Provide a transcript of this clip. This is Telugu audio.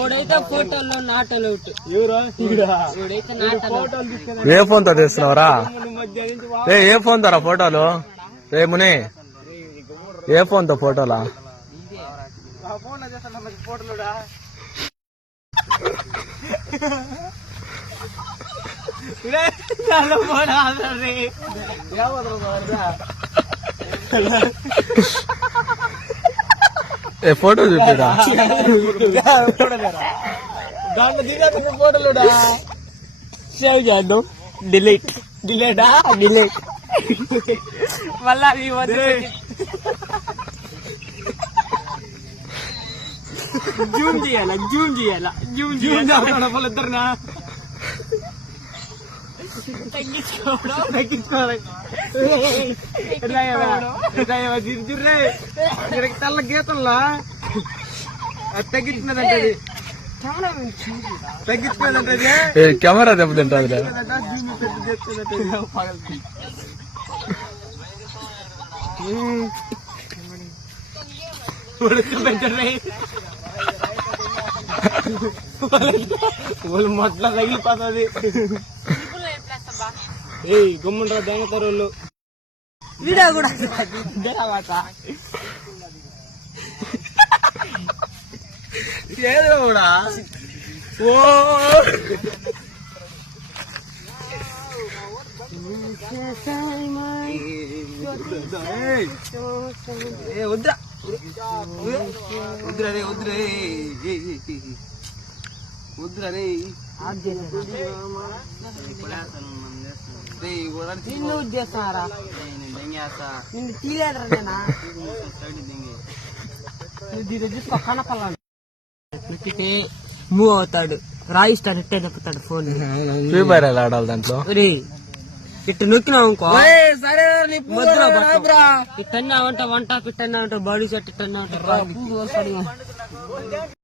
ఓడైతే ఫోటోలో నాటలు ఏ ఫోన్ తో తీస్తున్నావురా? ఏ ఫోన్ తోరా ఫోటోలు? రే ముని, ఏ ఫోన్ తో ఫోటోలా? ఏ ఫోటో చూపిరా? దాంట్లో దిగా ఫోటోలుడా సేవ్ చేద్దాం. డిలీట్ డిలీటా డిలీట్ మళ్ళా జూమ్ చేయాలా జూమ్ చేయాలా జూమ్ చేయాలి వాళ్ళిద్దరినా తగ్గించుకోవాలి. తెల్ల గీతంలా తగ్గించుకున్నదంటే తగ్గించుకున్నదంటే కెమెరా దెబ్బతింటుంది. వాళ్ళు మొట్ల తగిలిపోతుంది. ఏ గమ్ముండ్రా దొంగతరోళ్ళు వీడియో కూడా ఏదో కూడా ఓ వద్దురా వద్దురా రే వద్దురే వద్దురా రే నిన్ను ఉద్దేశారా నిన్ను తీలేదరా నేనా చూసుకో కనపల్లాను మూవ్ అవుతాడు. రాయిస్తాడు ఇట్టే నొక్కుతాడు ఫోన్. ఫ్రీ ఫైర్ ఎలా ఆడాలి దాంట్లో? ఇట్టు నొక్కినావు ఇంకో ఇట్టన్నావంట వంట పిట్టన్నావంట బాడీ సెట్ ఇట్టన్నావంట